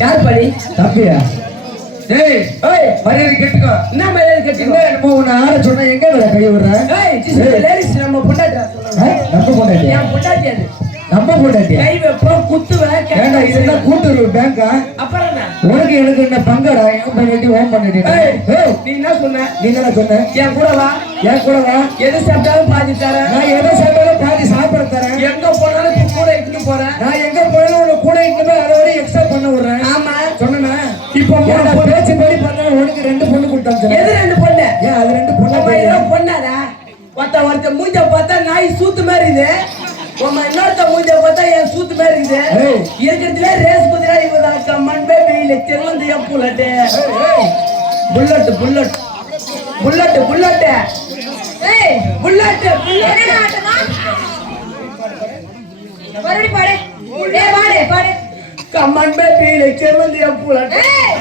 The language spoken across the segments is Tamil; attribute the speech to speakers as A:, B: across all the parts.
A: யார் படி
B: தம்பியா? ஏய்
A: ஏய்
B: மரியாதை கேட்டுக்கோ.
A: என்ன மரியாதை கட்டிங்க
B: என்ன என்னமோ உன்னை ஆட சொன்னா எங்க வேலை கை விடுற?
A: ஏய் லேடிஸ் நம்ம பொண்டாட்டி
B: நம்ம
A: என் பொண்டாட்டி அது.
B: நம்ம பொண்டாட்டியா?
A: கை வைப்போம் குத்துவேன்
B: ஏண்டா இதெல்லாம் கூட்டுறவு பேங்கா?
A: அப்புறம்
B: உனக்கு எனக்கு என்ன பங்கடா? என் பொண்டாட்டி ஓம் பண்ணிட்டு
A: நீ என்ன சொன்ன?
B: நீ என்ன சொன்ன?
A: என் கூட வா.
B: என் கூட வா.
A: எது சாப்பிட்டாலும் பாதி தரேன்.
B: நான் எதை சாப்பிட்டாலும் பாதி சாப்பிட தரேன்.
A: எங்க போனாலும் கூட இட்டுட்டு போறேன்.
B: நான் எங்க போனாலும் உனக்கு கூட அதை வரை எக்ஸ்ட்ரா பண்ண விடுறேன்
A: ஆமா
B: சொன்னேனா
A: இப்போ
B: பேச்சு படி பண்ண உனக்கு ரெண்டு பொண்ணு கொடுத்தாங்க
A: எது ரெண்டு பொண்ணு?
B: ஏன் அது ரெண்டு பொண்ணு
A: ஏதோ பொண்ணாடா ஒருத்த ஒருத்த மூஞ்ச பார்த்தா நாய் சூத்து மாதிரி இருக்குது. உங்க இன்னொருத்த மூஞ்ச பார்த்தா என் சூத்து மாதிரி இருக்குது. இருக்கிறதுல ரேஸ் குதிரை இவதான் கம்மன் பேபியில தெருவந்து என் bullet. Bullet bullet. Bullet bullet ஏய் புல்லட் புல்லட்
C: மறுபடி பாடு. ஏய் பாடு பாடு.
A: கம்மன் பேபியில தெருவந்து என்
C: ஏய்!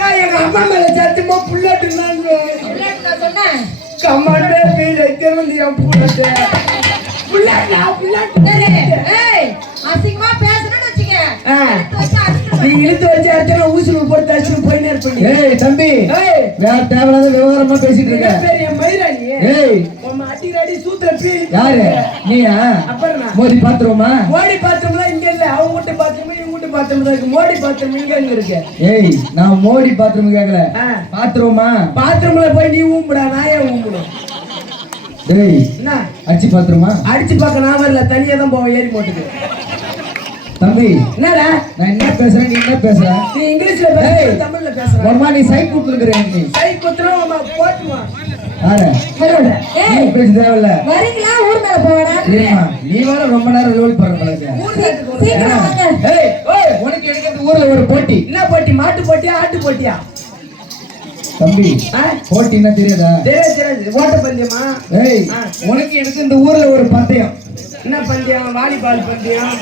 A: ஏன் எங்க அம்மா மேல சத்தியமா
C: சொன்னேன்
A: கம்மன் பேபியில தெருவந்து என்
C: அசிங்கமா பேசணும்னு வச்சுக்க. அடிச்சிடுவேன்.
A: நீ இழுத்து வச்சு அடுத்த ஊசுல போட்டு தச்சுன்னு போயினே இருப்பீங்க.
B: ஏய் தம்பி.
A: ஏய்.
B: வேற தேவையில்லாத விவகாரமா பேசிட்டு இருக்க.
A: பெரிய மயிராணி
B: ஏய்.
A: உன் அடிக்கிற அடி சூத்திர பீ
B: யாரு? நீயா?
A: அப்புறம்
B: பாத்துருவோமா
A: அவங்க வீட்டு பாத்திரமும் இவங்க வீட்டு பாத்திரம் இருக்கு. மோடி பாத்திரம் இங்க எங்க இருக்கு?
B: ஏய் நான் மோடி பாத்ரூம் கேக்கல.
A: ஆ.
B: பாத்துருவோமா
A: பாத்திரம்ல போய் நீ ஊம்புடா நான் ஏன்
B: ஏய்
A: என்ன?
B: அச்சி பாத்துருமா?
A: அடிச்சு பார்க்க நான் வரல தனியா தான் போவேன் ஏறி போட்டுக்கு
B: தம்பி
A: என்னடா?
B: நான் என்ன பேசுறேன் நீ என்ன பேசுற?
A: நீ இங்கிலீஷ்ல பேசுற தமிழ்ல பேசுற.
B: நீ சைட் கொடுத்துருக்குறேன் நீ
A: கை குத்துறோம் போட்டுமா
B: தேவையில்ல.
C: வரீங்களா ஊர் மேல போவாடா?
B: நீ வேற ரொம்ப நேரம் ஏய் ஓய் உனக்கு எனக்கு இந்த ஊர்ல ஒரு போட்டி.
A: என்ன போட்டி? மாட்டு போட்டியா ஆட்டு போட்டியா?
B: தம்பி
A: ஆ?
B: போட்டி என்ன தெரியாதா
A: தெரியாது. தெரியாது ஓட்ட பந்தயமா?
B: ஏய் உனக்கு எனக்கு இந்த ஊர்ல ஒரு பந்தயம்.
A: என்ன பந்தயம்? வாலிபால் பந்தயம்?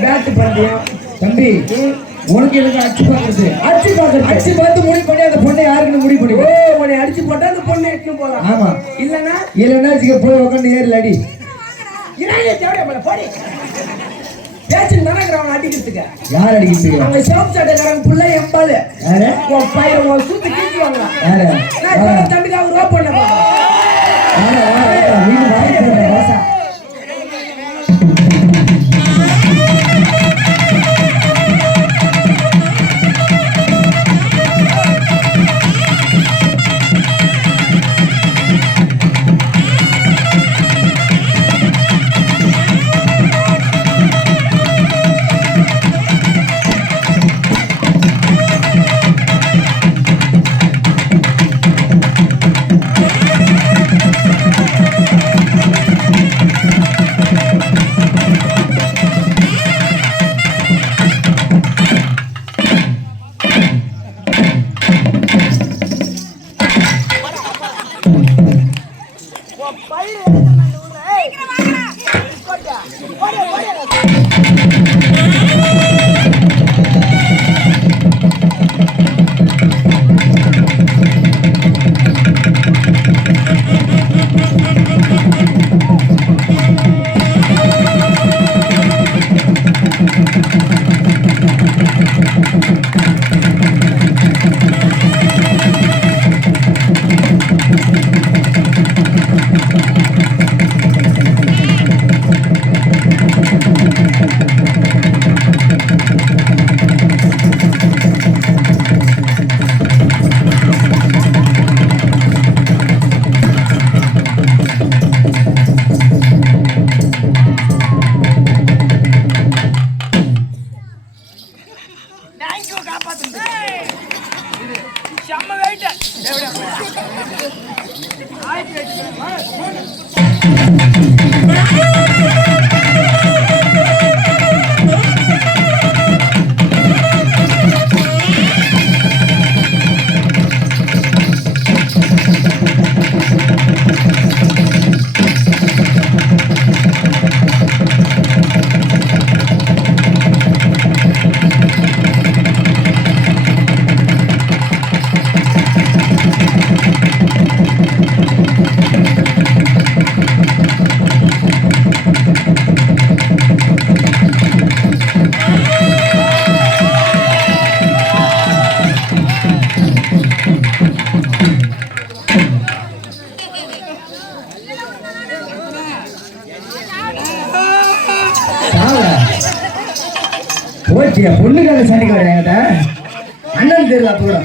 A: பேட்டு பந்தயம்?
B: தம்பி உனக்கு எனக்கு அடிச்சு பாக்குறது
A: அடிச்சு பாக்குறது
B: அடிச்சு பார்த்து முடிவு பண்ணி அந்த பொண்ணை யாருக்குன்னு முடிவு
A: ஓ உன்னை அடிச்சு போட்டா அந்த பொண்ணு எடுத்துன்னு போலாம்.
B: ஆமா.
A: இல்லன்னா?
B: இல்லைன்னா வச்சுக்க போய் உட்காந்து ஏறல அடி.
A: போடி. பேச்சு நினைக்கிறவன் அடிக்கிறதுக்கு.
B: யார் அடிக்கிறதுக்கு?
A: அவங்க சிவப்பு சட்டைக்காரங்க புள்ள எம்பாலு.
B: யாரு?
A: உன் பையன் உன் சூத்து கீச்சுவாங்க
B: யாரு?
A: நான் இப்ப தம்பிக்கு அவர் ரோப் பண்ண போறேன்
B: அப்படியா பொண்ணுக்காக சண்டைக்கு வரையாங்கட்ட அண்ணன் தெரியல அப்ப கூட.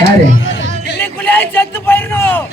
B: யாரு?
D: செத்து போயிடணும்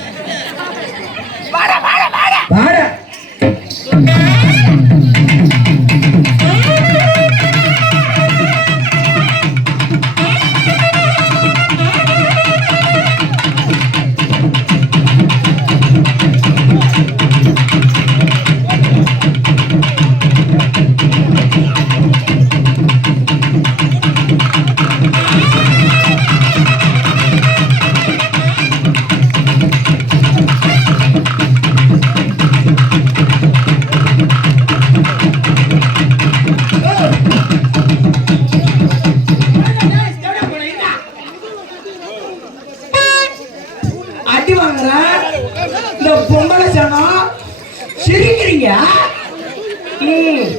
A: ம்.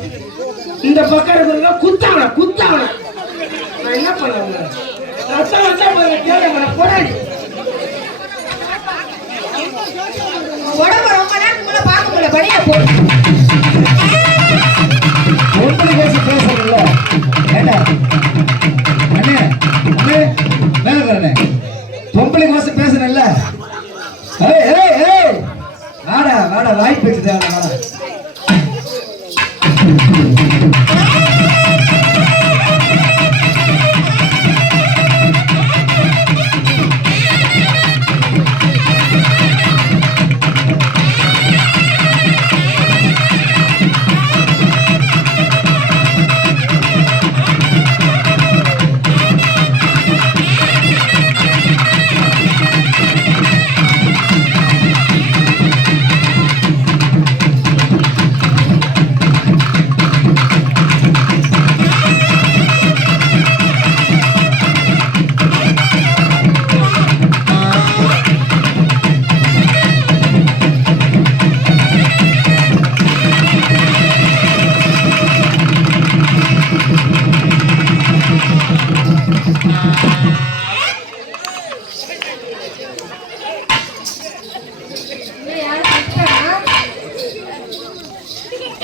A: இந்த பக்கம் இருக்கிறவங்க குத்தாவன குத்தாவன நான் என்ன பண்ணுவேன்? ரத்தம் ரத்தம் கேளுங்க போடாடி
C: உடம்பு ரொம்ப நேரம் உங்களை பார்க்க முடியல படியா போ.
B: பொம்பளை பேசி ஏண்டா